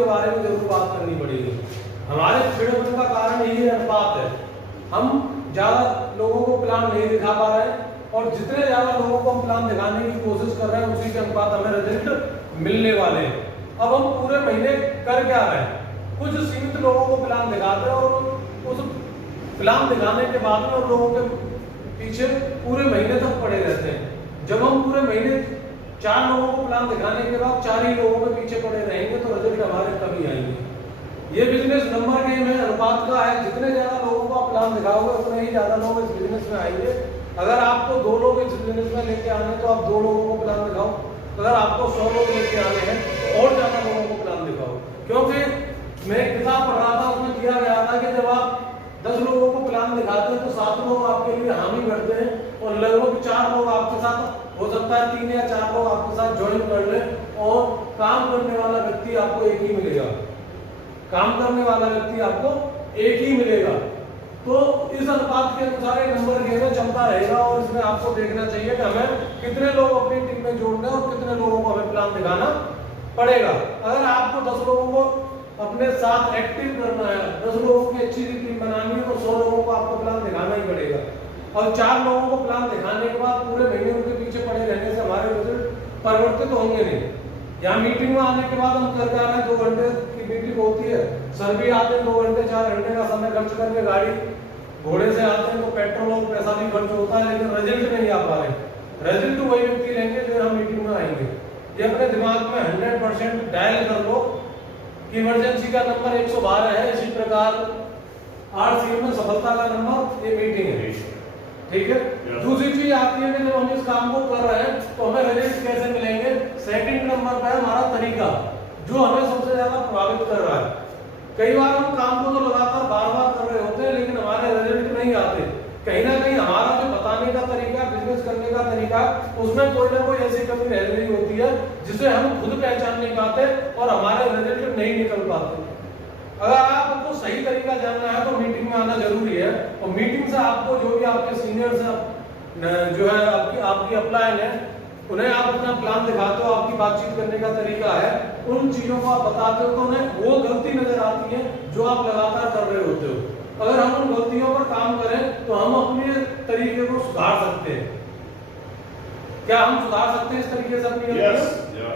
के बारे में जरूर बात करनी पड़ेगी। हमारे चिड़पन का कारण यही अनुपात है, हम ज्यादा लोगों को प्लान नहीं दिखा पा रहे हैं, और जितने ज्यादा लोगों को हम प्लान दिखाने की कोशिश कर रहे हैं उसी के अनुपात हमें रिजल्ट मिलने वाले हैं। अब हम पूरे महीने कर क्या रहे हैं, कुछ सीमित लोगों को प्लान दिखाते हैं और उस प्लान दिखाने के बाद में उन लोगों के पीछे पूरे महीने तक पड़े रहते हैं। जब हम पूरे महीने 4 लोगों को प्लान दिखाने के बाद 4 ही लोगों के पीछे पड़े रहेंगे तो रिजल्ट हमारे कभी आएंगे। ये बिजनेस नंबर गेम है, अनुपात का है। जितने ज्यादा लोगों को आप प्लान दिखाओगे उतने ही ज्यादा लोग इस बिजनेस में आएंगे। अगर आपको 2 लोग इस बिजनेस में लेके आने तो आप 2 लोगों को प्लान दिखाओ, अगर आपको 100 लोग लेके आने हैं तो और ज्यादा लोगों को प्लान दिखाओ। क्योंकि मैं किताब पढ़ रहा था, उसमें किया गया था कि जब आप 10 लोगों को प्लान दिखाते हैं तो 7 लोग आपके लिए हामी भरते हैं और लगभग 4 लोग आपके साथ, हो सकता है 3 या 4 लोग आपके साथ ज्वाइन कर लें और काम करने वाला व्यक्ति आपको एक ही मिलेगा, काम करने वाला व्यक्ति आपको एक ही मिलेगा। तो इस अनुपात के अनुसार एक नंबर गेम में चलता रहेगा और इसमें आपको देखना चाहिए कि हमें कितने लोग अपनी टीम में जोड़ना है और कितने लोगों को हमें प्लान दिखाना पड़ेगा। अगर आपको 10 लोगों को अपने साथ एक्टिव करना है, 10 लोगों की अच्छी टीम बनानी है तो 100 लोगों को आपको प्लान दिखाना ही पड़ेगा। और 4 लोगों को प्लान दिखाने के बाद पूरे महीने उनके पीछे पड़े रहने से हमारे रिजल्ट परिवर्तित होंगे नहीं। यहाँ मीटिंग में आने के बाद हम कर जा रहे हैं, 2 घंटे की मीटिंग होती है, सर भी आते हैं 2 घंटे 4 घंटे का समय खर्च करके, गाड़ी घोड़े से आते हैं तो पेट्रोल और पैसा भी खर्च होता है, लेकिन रिजल्ट नहीं आ पा रहे। रिजल्ट वही व्यक्ति लेंगे जो हम मीटिंग में आएंगे। ये अपने दिमाग में 100% डायल कर लो कि इमरजेंसी का नंबर 112 है, इसी प्रकार RCM में सफलता का नंबर ये मीटिंग है, ठीक है। दूसरी चीज आती है कि जब हम इस काम को कर रहे हैं तो हमें रिजल्ट कैसे मिलेंगे। सेकंड नंबर पर हमारा तरीका जो हमें सबसे ज्यादा प्रभावित कर रहा है। कई बार हम काम को तो लगातार बार-बार कर रहे होते हैं लेकिन हमारे रिजल्ट नहीं आते। कहीं ना कहीं हमारा जो बताने का तरीका, बिजनेस करने का तरीका, उसमें कोई ना कोई ऐसी कमी रह रही होती है जिसे हम खुद पहचान नहीं पाते और हमारे रिजल्ट नहीं निकल पाते। अगर आपको सही तरीका जानना है तो मीटिंग में आना जरूरी है, और मीटिंग से आपको जो भी आपके सीनियर्स जो है आपकी अपलाइन है उन्हें आप अपना प्लान दिखाते हो, आपकी बातचीत करने का तरीका है, उन चीजों को आप बताते हो तो उन्हें वो गलती नजर आती है जो आप लगातार कर रहे होते हो। अगर हम उन गलतियों पर काम करें तो हम अपने तरीके को सुधार सकते हैं। क्या हम सुधार सकते हैं इस तरीके से अपनी गलतियां?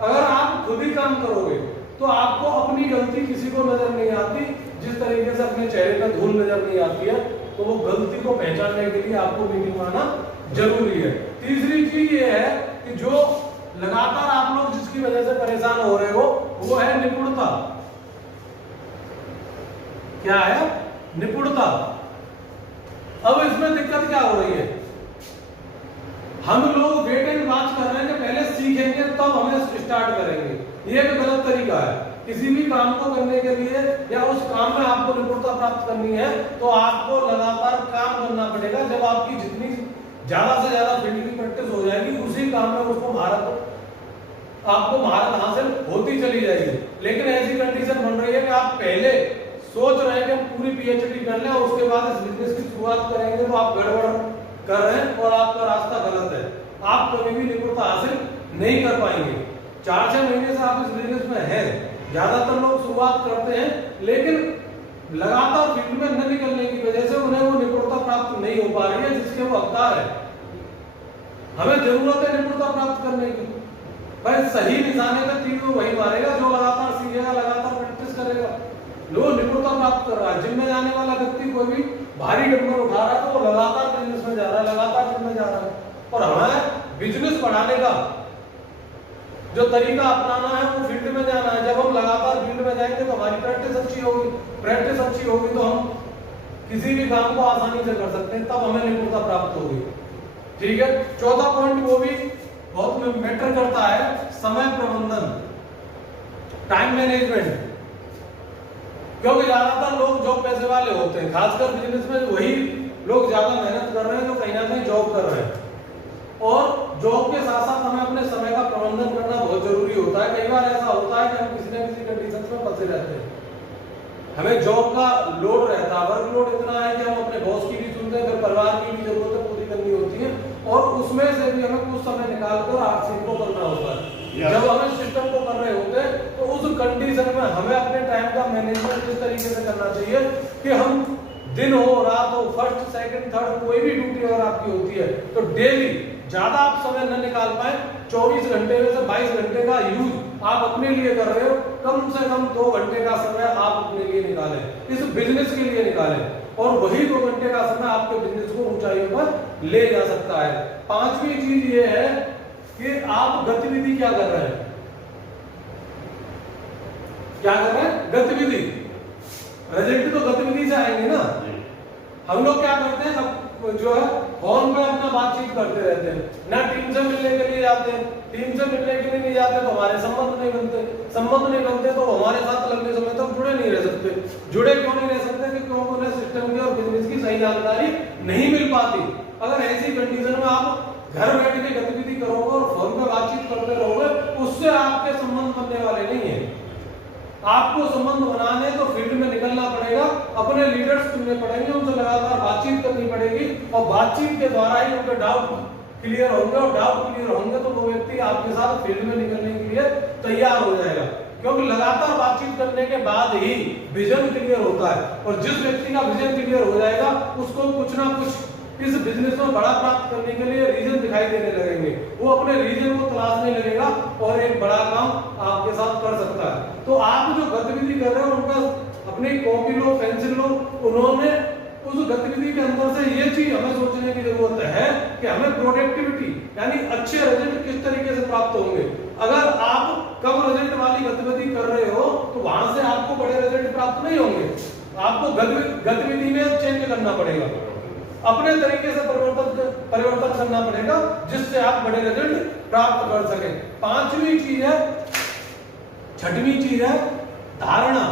अगर आप खुद ही काम करोगे तो आपको अपनी गलती किसी को नजर नहीं आती, जिस तरीके से अपने चेहरे पर धूल नजर नहीं आती है, तो वो गलती को पहचानने के लिए आपको मीटिंग में आना जरूरी है। तीसरी चीज ये है कि जो लगातार आप लोग जिसकी वजह से परेशान हो रहे हो वो है निपुणता। क्या है? निपुणता। अब इसमें दिक्कत क्या हो रही है, हम लोग वेट एंड वॉच कर रहे हैं कि पहले सीखेंगे तब हमें स्टार्ट करेंगे। ये एक गलत तरीका है। किसी भी काम को करने के लिए या उस काम में आपको निपुणता प्राप्त करनी है तो आपको लगातार काम करना पड़ेगा। जब आपकी जितनी ज्यादा से ज्यादा फील्ड की प्रैक्टिस हो जाएगी उसी काम में आपको महारत हासिल होती चली जाएगी। लेकिन ऐसी कंडीशन बन रही है कि आप पहले सोच रहे हैं कि हम पूरी PhD कर लें और उसके बाद इस बिजनेस की शुरुआत करेंगे, तो आप गड़बड़ कर रहे हैं और आपका रास्ता गलत है। आप कभी भी निपुणता हासिल नहीं कर पाएंगे। 4-6 महीने से आप इस बिजनेस में हैं, ज्यादातर लोग शुरुआत करते हैं लेकिन लगातार फील्ड में न निकलने की वजह से उन्हें वो निपुणता प्राप्त नहीं हो पा रही है जिसके वो हकदार है। हमें जरूरत है निपुणता प्राप्त करने की। भाई सही निशाने पे तीर तो वही मारेगा जो लगातार सीखेगा, लगातार प्रैक्टिस करेगा। लोग निपुणता प्राप्त कर रहा है, जिम में जाने वाला व्यक्ति कोई भी भारी डंबल उठा रहा है तो वो लगातार बिजनेस में जा रहा है, लगातार जिम में जा रहा है। और हमें बिजनेस बढ़ाने का जो तरीका अपनाना है वो फील्ड में जाना है। जब हम लगातार फील्ड में जाएंगे तो हमारी प्रैक्टिस अच्छी होगी, प्रैक्टिस अच्छी होगी तो हम किसी भी काम को आसानी से कर सकते हैं, तब हमें निपुणता प्राप्त होगी। ठीक है। चौथा पॉइंट वो भी बहुत मैटर करता है, समय प्रबंधन, टाइम मैनेजमेंट। क्योंकि ज्यादातर लोग जॉब पैसे वाले होते हैं, खासकर बिजनेस में वही लोग ज्यादा मेहनत कर रहे हैं जो कहीं ना कहीं जॉब कर रहे हैं। और जॉब के साथ साथ हमें अपने समय का प्रबंधन करना बहुत जरूरी होता है। कई बार ऐसा होता है कि हम किसी न किसी कंडीशन में फंसे रहते हैं, हमें जॉब का लोड रहता है, वर्कलोड इतना है कि हम अपने बॉस की भी सुनते हैं, फिर परिवार की भी जरूरतें पूरी करनी होती है और उसमें से भी हमें कुछ समय निकाल कर आर्थिक को करना होता है। जब हम इस सिस्टम को कर रहे होते हैं तो उस कंडीशन में हमें अपने टाइम का मैनेजमेंट इस तरीके से करना चाहिए कि हम दिन हो रात हो, फर्स्ट सेकंड थर्ड कोई भी ड्यूटी अगर आपकी होती है तो डेली ज्यादा आप समय न निकाल पाए, 24 घंटे में से 22 घंटे का यूज आप अपने लिए कर रहे हो, कम से कम 2 घंटे का समय आप अपने लिए निकालें, इस बिजनेस के लिए निकालें, और वही 2 घंटे का समय आपके बिजनेस को ऊंचाइयों पर ले जा सकता है। पांचवी चीज ये है कि आप गतिविधि क्या कर रहे हैं, क्या कर रहे हैं, गतिविधि। रिजल्ट तो गतिविधि से आएंगे ना। हम लोग क्या करते हैं, अब जो है फोन पे अपना बातचीत करते रहते हैं, ना टीम से मिलने के लिए जाते हैं, टीम से मिलने के लिए नहीं जाते तो हमारे संबंध नहीं बनते, संबंध नहीं बनते तो हमारे साथ लंबे समय तक जुड़े नहीं रह सकते। जुड़े क्यों नहीं रह सकते कि क्योंकि उन्हें सिस्टम की और बिजनेस की सही जानकारी नहीं मिल पाती। अगर ऐसी कंडीशन में आप घर बैठ के गतिविधि करोगे और फोन पे बातचीत करते रहोगे, उससे आपके संबंध बनने वाले नहीं है। आपको संबंध बनाने तो फील्ड में निकलना पड़ेगा, अपने लीडर्स चुनने पड़ेंगे, उनसे लगातार बातचीत करनी पड़ेगी, और बातचीत के द्वारा ही उनके डाउट क्लियर होंगे, और डाउट क्लियर होंगे तो वो व्यक्ति आपके साथ फील्ड में निकलने के लिए तैयार हो जाएगा। क्योंकि लगातार बातचीत करने के बाद ही विजन क्लियर होता है, और जिस व्यक्ति का विजन क्लियर हो जाएगा उसको कुछ ना कुछ इस बिजनेस में बड़ा प्राप्त करने के लिए रीजन दिखाई देने लगेंगे, वो अपने रीजन को तलाशने लगेगा और एक बड़ा काम आपके साथ कर सकता है। तो आप जो गतिविधि कर रहे हो उनका अपनी कॉपी लो, पेंसिल लो, उन्होंने उस गतिविधि के अंदर से ये चीज हमें सोचने की जरूरत है कि हमें प्रोडक्टिविटी यानी अच्छे रिजल्ट किस तरीके से प्राप्त होंगे। अगर आप कम रिजल्ट वाली गतिविधि कर रहे हो तो वहां से आपको बड़े रिजल्ट प्राप्त नहीं होंगे, आपको गतिविधि में चेंज करना पड़ेगा, अपने तरीके से परिवर्तन करना पड़ेगा, जिससे आप बड़े रिजल्ट प्राप्त कर सके। पांचवी चीज है, छठवीं चीज है धारणा।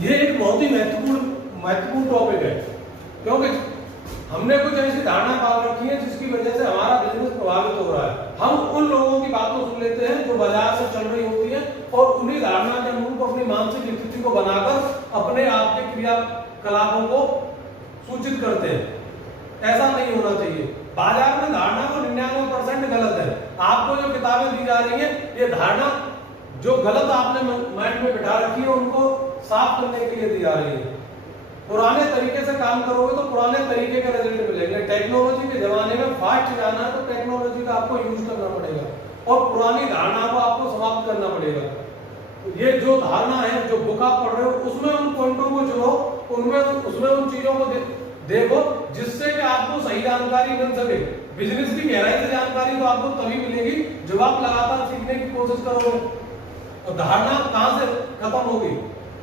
ये एक बहुत ही महत्वपूर्ण टॉपिक है, क्योंकि हमने कुछ ऐसी धारणा पाल रखी है जिसकी वजह से हमारा बिजनेस प्रभावित हो रहा है। हम उन लोगों की बातों सुन लेते हैं जो बाजार से चल रही होती है, और उन्हीं धारणा के अनुरूप अपनी मानसिक स्थिति को बनाकर अपने आप के क्रियाकलापों को सूचित करते हैं। ऐसा नहीं होना चाहिए। बाजार में धारणा को 99% गलत है। आपको जो किताबें दी जा रही है, ये धारणा जो गलत आपने माइंड में बिठा रखी है उनको साफ करने के लिए दी जा रही है। पुराने तरीके से काम करोगे तो पुराने तरीके के रिजल्ट मिलेंगे। टेक्नोलॉजी के जमाने में फास्ट जाना है तो टेक्नोलॉजी का आपको यूज करना पड़ेगा, और पुरानी धारणा को आपको समाप्त करना पड़ेगा। ये जो धारणा है, जो बुक आप पढ़ रहे हो, उसमें उन पॉइंटों को जोड़ो, उसमें उन चीजों को देखो जिससे कि आपको सही जानकारी मिल सके। बिजनेस की गहराई से जानकारी तो आपको तभी मिलेगी जब आप लगातार सीखने की कोशिश करोगे। और धारणा कहां से खत्म होगी?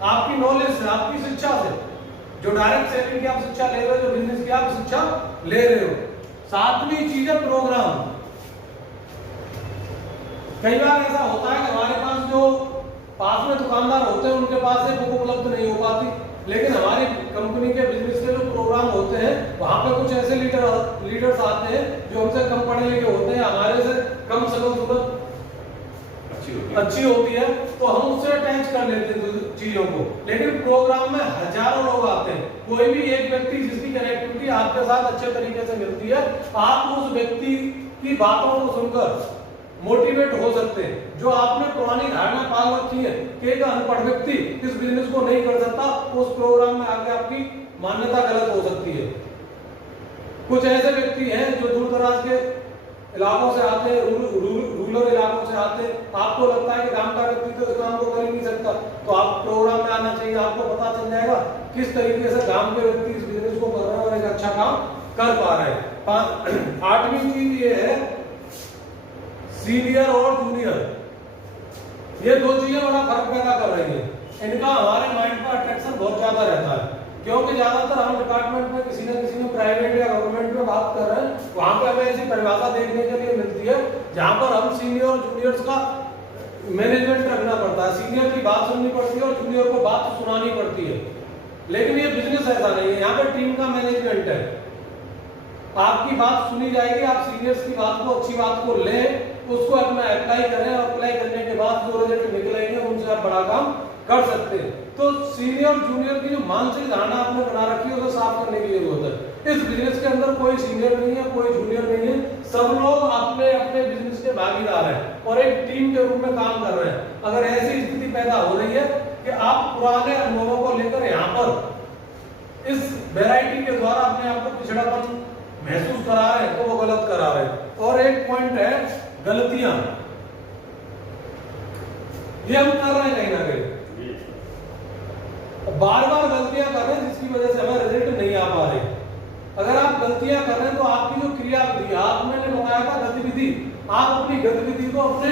आपकी नॉलेज से, आपकी शिक्षा से, जो डायरेक्ट सेलिंग की आप शिक्षा ले रहे हो, जो बिजनेस की आप शिक्षा ले रहे हो। सातवीं चीज है प्रोग्राम। कई बार ऐसा होता है कि हमारे पास जो पास में दुकानदार होते हैं उनके पास से बुक उपलब्ध नहीं हो पाती, लेकिन हमारी कंपनी के बिजनेस के जो प्रोग्राम होते हैं वहां पे कुछ ऐसे लीडर्स आते हैं जो हमसे कम पढ़े लिखे होते हैं, हमारे से कम सूरत अच्छी होती है, तो हम उससे अटैच कर लेते हैं चीजों को। लेकिन प्रोग्राम में हजारों लोग आते हैं, कोई भी एक व्यक्ति जिसकी कनेक्टिविटी आपके साथ अच्छे तरीके से मिलती है, आप उस व्यक्ति की बातों को सुनकर मोटिवेट हो सकते हैं। जो आपने पुरानी धारणा पाल रखी है कि एक अनपढ़ व्यक्ति इस बिजनेस को नहीं कर सकता, उस प्रोग्राम में आके आपकी मान्यता गलत हो सकती है। कुछ ऐसे व्यक्ति हैं जो दूर दराज के इलाकों से आते हैं, रूरल इलाकों से आते हैं, आपको लगता है कि गांव का व्यक्ति तो इस काम को कर ही नहीं सकता, तो आप प्रोग्राम में आना चाहिए। आपको पता चल जाएगा किस तरीके से गांव के व्यक्ति इस बिजनेस को कर रहे हैं और एक अच्छा काम कर पा रहे हैं। आठवीं चीज ये है सीनियर और जूनियर। ये दो चीजें बड़ा फर्क पैदा कर रही है। इनका हमारे माइंड पर अट्रैक्शन बहुत ज्यादा रहता है, क्योंकि ज्यादातर हम डिपार्टमेंट में किसी न किसी में प्राइवेट या गवर्नमेंट में बात कर रहे हैं, वहां पे हमें ऐसी परिभाषा देखने के लिए मिलती है जहां पर हम सीनियर और जूनियर्स का मैनेजमेंट रखना पड़ता है। सीनियर की बात सुननी पड़ती है और जूनियर को बात सुनानी पड़ती है। लेकिन ये बिजनेस ऐसा नहीं है, यहाँ पे टीम का मैनेजमेंट है। आपकी बात सुनी जाएगी, आप सीनियर्स की बात को, अच्छी बात को लें, उसको अपना अप्लाई करें, और अप्लाई करने के बाद जो रिजल्ट निकलेंगे उनसे आप बड़ा काम कर सकते हैं। तो सीनियर जूनियर की जो मानसिक धारणा आपने बना रखी है उसे साफ करने की जरूरत है। इस बिजनेस के अंदर कोई सीनियर नहीं है, कोई जूनियर नहीं है, सब लोग अपने अपने बिजनेस के भागीदार हैं और एक टीम के रूप में काम कर रहे हैं। अगर ऐसी स्थिति पैदा हो रही है कि आप पुराने अनुभवों को लेकर यहाँ पर इस वैरायटी के द्वारा अपने आप को पिछड़ापन महसूस करा रहे हैं तो वो गलत करा रहे हैं। और एक पॉइंट है गलतियां, ये हम कर रहे हैं कहीं ना कहीं, बार बार गलतियां कर रहे हैं जिसकी वजह से हमें रिजल्ट नहीं आ पा रहे। अगर आप गलतियां कर रहे हैं तो आपकी जो क्रियाविधि, आप मैंने बताया था गतिविधि, आप अपनी गतिविधि को अपने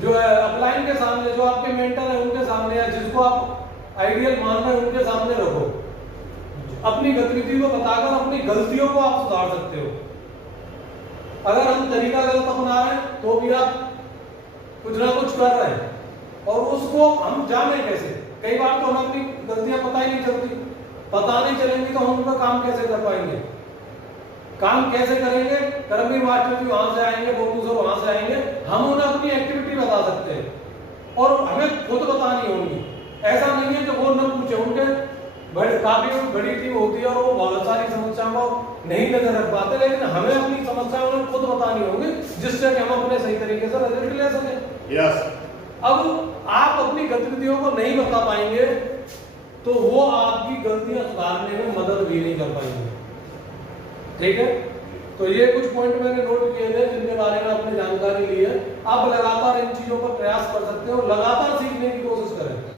जो है अपलाइन के सामने, जो आपके मेंटर है उनके सामने, या जिसको आप आइडियल मान रहे हैं उनके सामने रखो। अपनी गतिविधि को बताकर अपनी गलतियों को आप सुधार सकते हो। अगर हम तरीका गलत अपना रहे हैं तो भी आप कुछ ना कुछ कर रहे हैं, और उसको हम जाने कैसे? कई बार तो हमें अपनी गलतियां पता ही नहीं चलती। पता नहीं चलेंगी तो हम उनका काम कैसे कर पाएंगे? काम कैसे करेंगे? करमवीर मास्टर जी वहां से आएंगे, बोलू सर वहां से आएंगे, हम उन्हें अपनी एक्टिविटी बता सकते हैं और हमें खुद बतानी होगी। ऐसा नहीं है कि वो न पूछे, उनके काफी बड़ी टीम होती है और वो बहुत सारी समस्याओं को नहीं नजर रख पाते, लेकिन हमें अपनी समस्याएं उन्हें खुद बतानी होगी जिससे कि हम अपने सही तरीके से रिजल्ट ले सकें। यस। अब आप अपनी गतिविधियों को नहीं बता पाएंगे तो वो आपकी गलतियां सुधारने में मदद भी नहीं कर पाएंगे। ठीक है, तो ये कुछ पॉइंट मैंने नोट किए थे जिनके बारे में आपने जानकारी ली है। आप लगातार इन चीजों पर प्रयास कर सकते हो, लगातार सीखने की कोशिश करें।